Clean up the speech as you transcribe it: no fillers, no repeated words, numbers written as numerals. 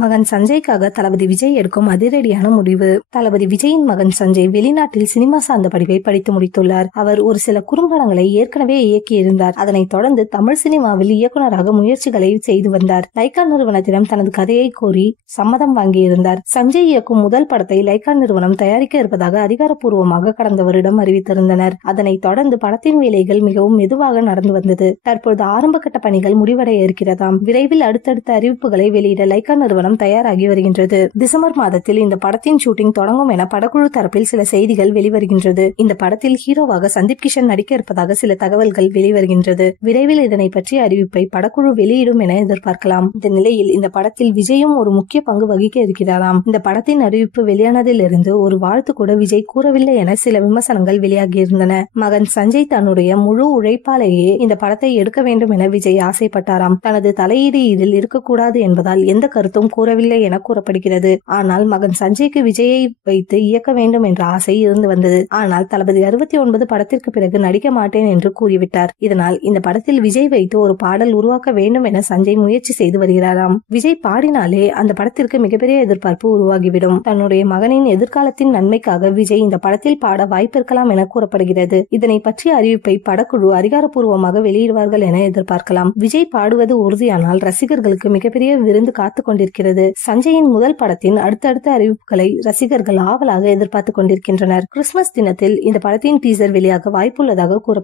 மகன் சஞ்சய்க்காக தளபதி விஜய் எடுக்கும் அதிரடியான முடிவு. தளபதி விஜயின் மகன் சஞ்சய் வெளிநாட்டில் சினிமா சார்ந்த படிப்பை படித்து முடித்துள்ளார். அவர் ஒரு சில குறும்படங்களை ஏற்கனவே இயக்கியிருந்தார். அதனைத் தொடர்ந்து தமிழ் சினிமாவில் இயக்குநராக முயற்சிகளை செய்து வந்தார். லைகா நிறுவனத்திடம் தனது கதையை கோரி சம்மதம் வாங்கியிருந்தார். சஞ்சய் இயக்கும் முதல் படத்தை லைகா நிறுவனம் தயாரிக்க இருப்பதாக அதிகாரப்பூர்வமாக கடந்த வருடம் அறிவித்திருந்தனர். அதனைத் தொடர்ந்து படத்தின் வேலைகள் மிகவும் மெதுவாக நடந்து வந்தது. தற்போது ஆரம்ப கட்ட பணிகள் முடிவடைய இருக்கிறதாம். விரைவில் அடுத்தடுத்த அறிவிப்புகளை வெளியிட லைகா நிறுவனம் தயாராகி வருகின்றது. டிசம்பர் மாதத்தில் இந்த படத்தின் ஷூட்டிங் தொடங்கும் என படக்குழு தரப்பில் சில செய்திகள் வெளிவருகின்றது. இந்த படத்தில் ஹீரோவாக சந்தீப் கிஷன் நடிக்க இருப்பதாக சில தகவல்கள் வெளிவருகின்றது. விரைவில் இதனை பற்றிய அறிவிப்பை படக்குழு வெளியிடும் என எதிர்பார்க்கலாம். இந்த நிலையில் இந்த படத்தில் விஜயும் ஒரு முக்கிய பங்கு வகிக்க இருக்கிறாராம். இந்த படத்தின் அறிவிப்பு வெளியானதிலிருந்து ஒரு வாழ்த்து கூட விஜய் கூறவில்லை என சில விமர்சனங்கள் வெளியாகியிருந்தன. மகன் சஞ்சய் தன்னுடைய முழு உழைப்பாலேயே இந்த படத்தை எடுக்க வேண்டும் என விஜய் ஆசைப்பட்டாராம். தனது தலையீடு இதில் இருக்கக்கூடாது என்பதால் எந்த கருத்தும் கூறவில்லை என கூறப்படுகிறது. ஆனால் மகன் சஞ்சய்க்கு விஜயை வைத்து இயக்க வேண்டும் என்ற ஆசை இருந்து வந்தது. ஆனால் தளபதி 69 படத்திற்கு பிறகு நடிக்க மாட்டேன் என்று கூறிவிட்டார். இதனால் இந்த படத்தில் விஜய் வைத்து ஒரு பாடல் உருவாக்க வேண்டும் என சஞ்சய் முயற்சி செய்து வருகிறாராம். விஜய் பாடினாலே அந்த படத்திற்கு மிகப்பெரிய எதிர்பார்ப்பு உருவாகிவிடும். தன்னுடைய மகனின் எதிர்காலத்தின் நன்மைக்காக விஜய் இந்த படத்தில் பாட வாய்ப்பிருக்கலாம் என கூறப்படுகிறது. இதனை பற்றிய அறிவிப்பை படக்குழு அதிகாரப்பூர்வமாக வெளியிடுவார்கள் என எதிர்பார்க்கலாம். விஜய் பாடுவது உறுதியானால் ரசிகர்களுக்கு மிகப்பெரிய விருந்து காத்துக் கொண்டிருக்கிறது. சஞ்சயின் முதல் படத்தின் அடுத்தடுத்த அறிவிப்புகளை ரசிகர்கள் ஆவலாக எதிர்பார்த்துக் கொண்டிருக்கின்றனர். கிறிஸ்துமஸ் தினத்தில் இந்த படத்தின் டீசர் வெளியாக வாய்ப்புள்ளதாக கூறப்படுகிறது.